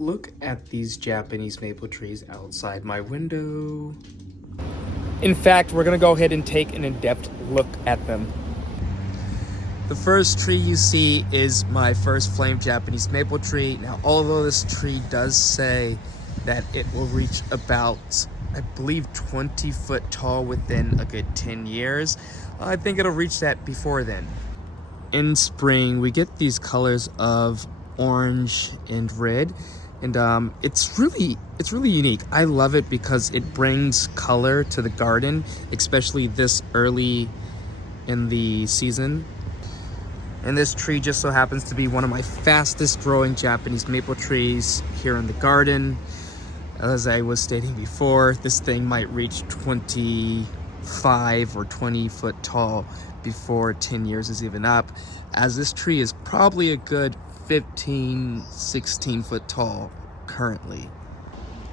Look at these Japanese maple trees outside my window. In fact, we're gonna go ahead and take an in-depth look at them. The first tree you see is my first flame Japanese maple tree. Now, although this tree does say that it will reach about, I believe, 20 foot tall within a good 10 years, I think it'll reach that before then. In spring, we get these colors of orange and red, and it's really unique. I love it because it brings color to the garden, especially this early in the season. And this tree just so happens to be one of my fastest growing Japanese maple trees here in the garden. As I was stating before, this thing might reach 25 or 20 foot tall before 10 years is even up, as this tree is probably a good 15, 16 foot tall currently.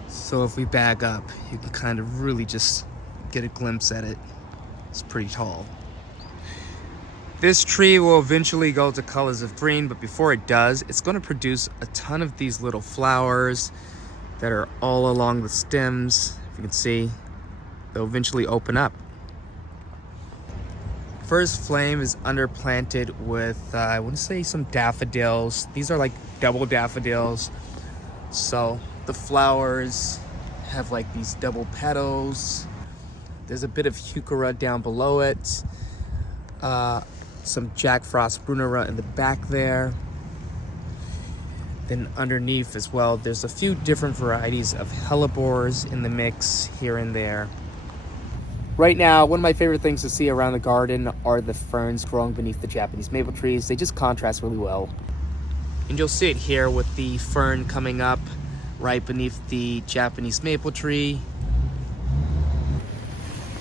So if we back up, you can kind of really just get a glimpse at it. It's pretty tall. This tree will eventually go to colors of green, but before it does, it's going to produce a ton of these little flowers that are all along the stems. If you can see, they'll eventually open up. First flame is underplanted with, I want to say, some daffodils. These are like double daffodils. So the flowers have like these double petals. There's a bit of heuchera down below it. Some Jack Frost Brunera in the back there. Then underneath as well, there's a few different varieties of hellebores in the mix here and there. Right now, one of my favorite things to see around the garden are the ferns growing beneath the Japanese maple trees. They just contrast really well. And you'll see it here with the fern coming up right beneath the Japanese maple tree.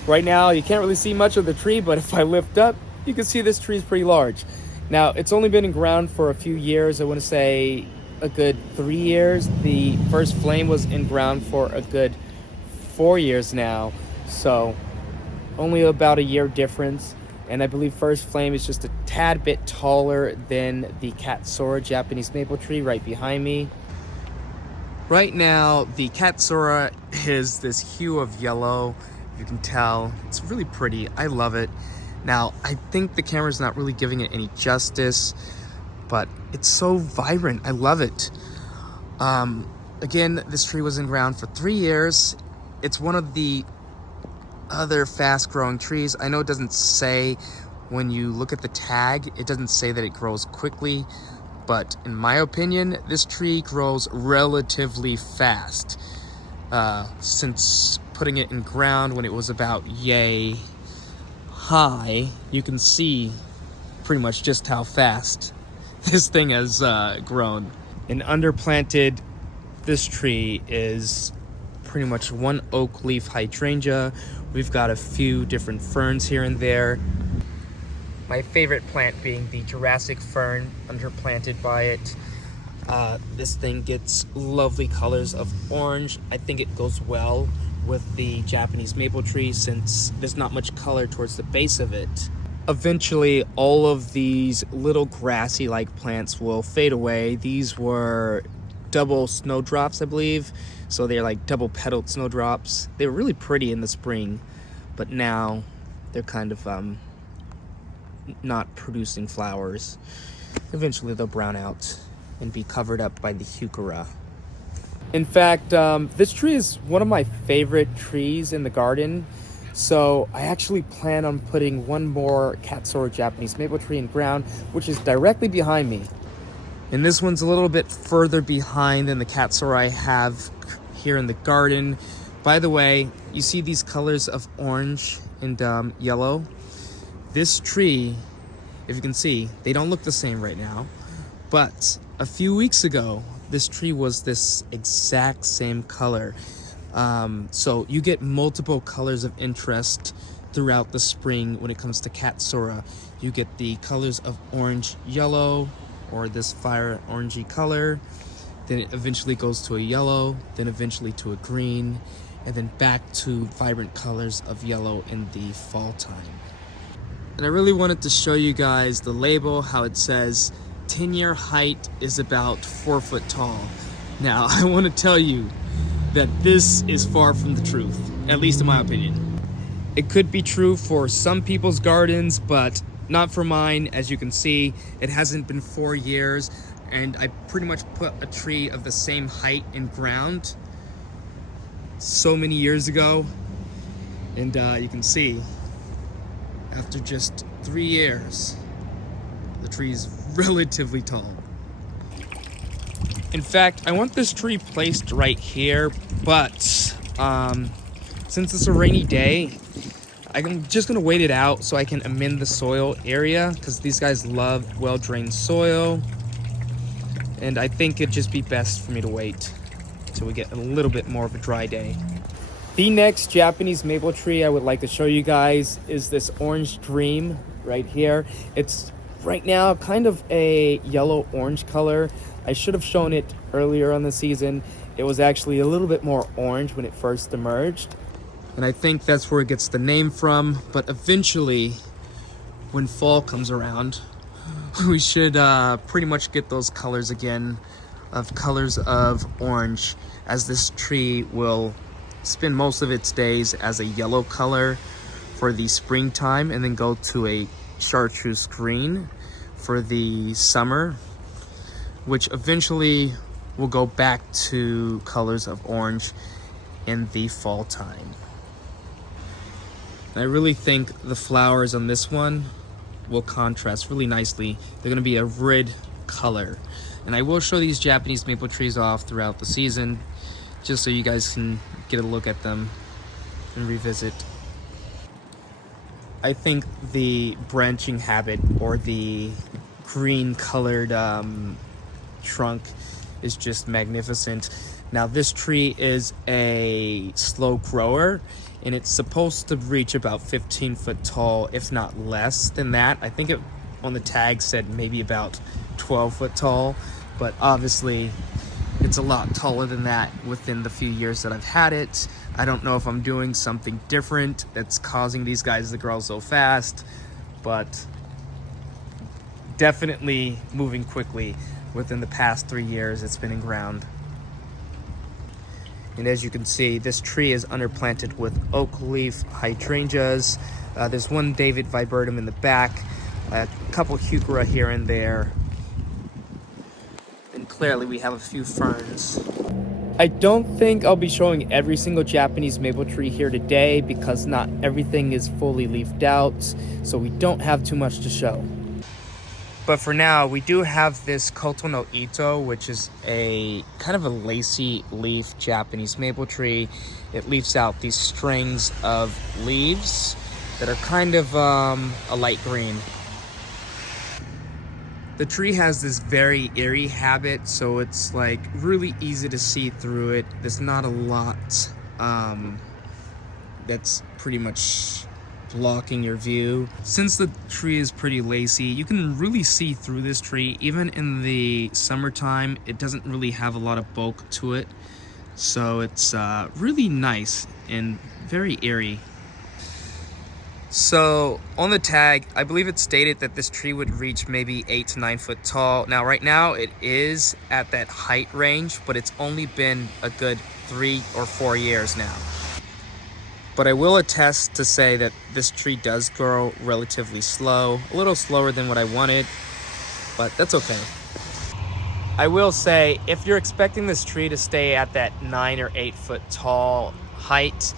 Right now, you can't really see much of the tree, but if I lift up, you can see this tree is pretty large. Now, it's only been in ground for a few years. I want to say a good 3 years. The first flame was in ground for a good 4 years now. So only about a year difference. And I believe first flame is just a tad bit taller than the Katsura Japanese maple tree right behind me. Right now, the Katsura is this hue of yellow. You can tell it's really pretty. I love it. Now, I think the camera's not really giving it any justice, but it's so vibrant. I love it. Again, this tree was in ground for 3 years. It's one of the other fast-growing trees. I know it doesn't say, when you look at the tag, it doesn't say that it grows quickly, but in my opinion, this tree grows relatively fast. Since putting it in ground when it was about yay high, you can see pretty much just how fast this thing has grown. And underplanted, this tree is pretty much one oak leaf hydrangea. We've got a few different ferns here and there. My favorite plant being the Jurassic fern underplanted by it. This thing gets lovely colors of orange. I think it goes well with the Japanese maple tree since there's not much color towards the base of it. Eventually, all of these little grassy-like plants will fade away. These were double snowdrops, I believe. So they're like double-petaled snowdrops. They were really pretty in the spring, but now they're kind of not producing flowers. Eventually, they'll brown out and be covered up by the heuchera. In fact, this tree is one of my favorite trees in the garden. So I actually plan on putting one more Katsura Japanese maple tree in ground, which is directly behind me. And this one's a little bit further behind than the Katsura I have here in the garden. By the way, you see these colors of orange and yellow? This tree, if you can see, they don't look the same right now. But a few weeks ago, this tree was this exact same color. So you get multiple colors of interest throughout the spring when it comes to Katsura. You get the colors of orange, yellow, or this fire orangey color. Then it eventually goes to a yellow, then eventually to a green, and then back to vibrant colors of yellow in the fall time. And I really wanted to show you guys the label, how it says 10-year height is about 4 foot tall. Now, I want to tell you that this is far from the truth, at least in my opinion. It could be true for some people's gardens, but not for mine. As you can see, it hasn't been 4 years, and I pretty much put a tree of the same height in ground so many years ago. And you can see, after just 3 years, the tree is relatively tall. In fact, I want this tree placed right here, but since it's a rainy day, I'm just gonna wait it out so I can amend the soil area, because these guys love well-drained soil. And I think it'd just be best for me to wait until we get a little bit more of a dry day. The next Japanese maple tree I would like to show you guys is this Orange Dream right here. It's right now kind of a yellow-orange color. I should have shown it earlier on the season. It was actually a little bit more orange when it first emerged. And I think that's where it gets the name from. But eventually, when fall comes around, we should pretty much get those colors again, of colors of orange, as this tree will spend most of its days as a yellow color for the springtime, and then go to a chartreuse green for the summer, which eventually will go back to colors of orange in the fall time. And I really think the flowers on this one will contrast really nicely. They're gonna be a red color. And I will show these Japanese maple trees off throughout the season, just so you guys can get a look at them and revisit. I think the branching habit, or the green colored trunk, is just magnificent. Now this tree is a slow grower, and it's supposed to reach about 15 foot tall, if not less than that. I think it on the tag said maybe about 12 foot tall, but obviously it's a lot taller than that within the few years that I've had it. I don't know if I'm doing something different that's causing these guys to grow so fast, but definitely moving quickly within the past 3 years it's been in ground. And as you can see, this tree is underplanted with oak leaf hydrangeas. There's one David viburnum in the back, a couple heuchera here and there. And clearly we have a few ferns. I don't think I'll be showing every single Japanese maple tree here today, because not everything is fully leafed out, so we don't have too much to show. But for now, we do have this Koto no Ito, which is a kind of a lacy leaf Japanese maple tree. It leaves out these strings of leaves that are kind of a light green. The tree has this very eerie habit, so it's like really easy to see through it. There's not a lot that's pretty much blocking your view. Since the tree is pretty lacy, you can really see through this tree. Even in the summertime, it doesn't really have a lot of bulk to it, so it's really nice and very eerie. So on the tag, I believe it stated that this tree would reach maybe 8 to 9 foot tall. Now right now it is at that height range, but it's only been a good 3 or 4 years now. But I will attest to say that this tree does grow relatively slow, a little slower than what I wanted, but that's okay. I will say, if you're expecting this tree to stay at that 9 or 8 foot tall height,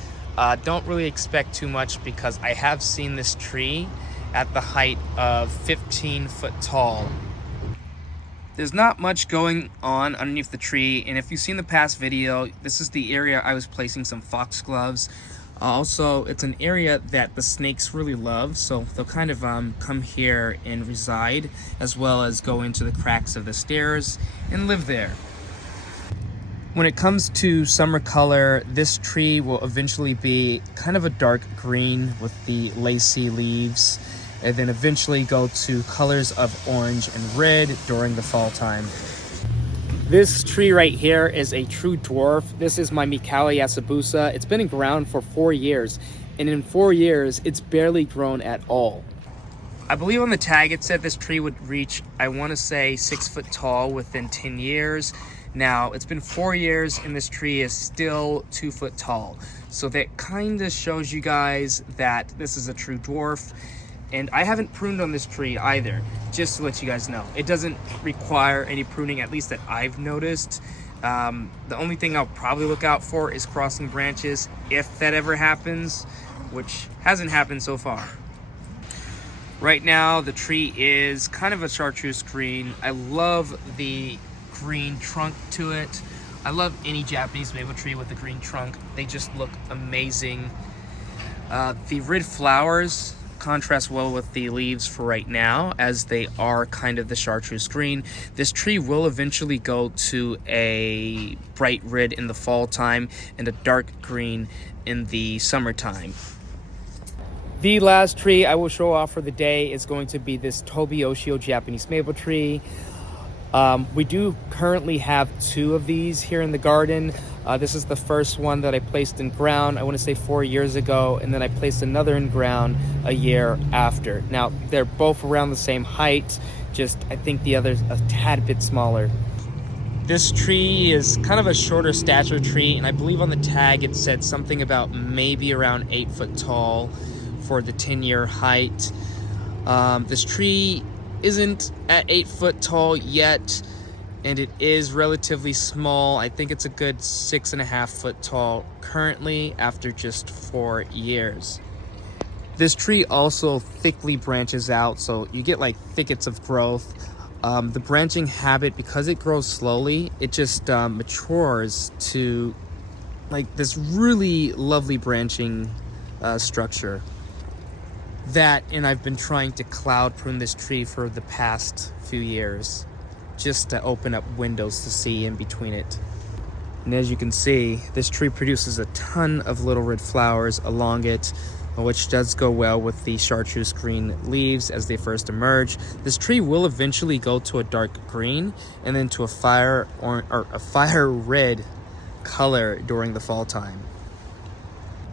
don't really expect too much, because I have seen this tree at the height of 15 foot tall. There's not much going on underneath the tree, and if you've seen the past video, this is the area I was placing some foxgloves. Also, it's an area that the snakes really love, so they'll kind of come here and reside, as well as go into the cracks of the stairs and live there. When it comes to summer color, this tree will eventually be kind of a dark green with the lacy leaves, and then eventually go to colors of orange and red during the fall time. This tree right here is a true dwarf. This is my Mikawa Yatsabusa. It's been in ground for 4 years, and in 4 years, it's barely grown at all. I believe on the tag it said this tree would reach, I want to say, 6 foot tall within 10 years. Now, it's been 4 years and this tree is still 2 foot tall. So that kind of shows you guys that this is a true dwarf. And I haven't pruned on this tree either, just to let you guys know. It doesn't require any pruning, at least that I've noticed. The only thing I'll probably look out for is crossing branches, if that ever happens, which hasn't happened so far. Right now, the tree is kind of a chartreuse green. I love the green trunk to it. I love any Japanese maple tree with a green trunk. They just look amazing. The red flowers contrast well with the leaves for right now, as they are kind of the chartreuse green. This tree will eventually go to a bright red in the fall time and a dark green in the summertime. The last tree I will show off for the day is going to be this Tobioshio Japanese maple tree. We do currently have 2 of these here in the garden. This is the first one that I placed in ground, I want to say 4 years ago, and then I placed another in ground a year after. Now, they're both around the same height, just I think the other's a tad bit smaller. This tree is kind of a shorter stature tree, and I believe on the tag it said something about maybe around 8 foot tall for the 10-year height. This tree isn't at 8 foot tall yet, and it is relatively small. I think it's a good 6.5 foot tall currently after just 4 years. This tree also thickly branches out, so you get like thickets of growth. The branching habit, because it grows slowly, it just matures to like this really lovely branching structure. That, and I've been trying to cloud prune this tree for the past few years, just to open up windows to see in between it. And as you can see, this tree produces a ton of little red flowers along it, which does go well with the chartreuse green leaves as they first emerge. This tree will eventually go to a dark green and then to a fire red color during the fall time.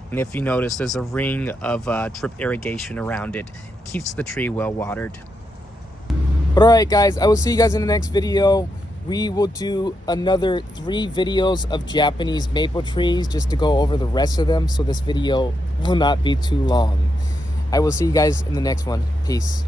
And if you notice, there's a ring of drip irrigation around it. Keeps the tree well watered. But alright guys, I will see you guys in the next video. We will do another 3 videos of Japanese maple trees just to go over the rest of them, so this video will not be too long. I will see you guys in the next one. Peace.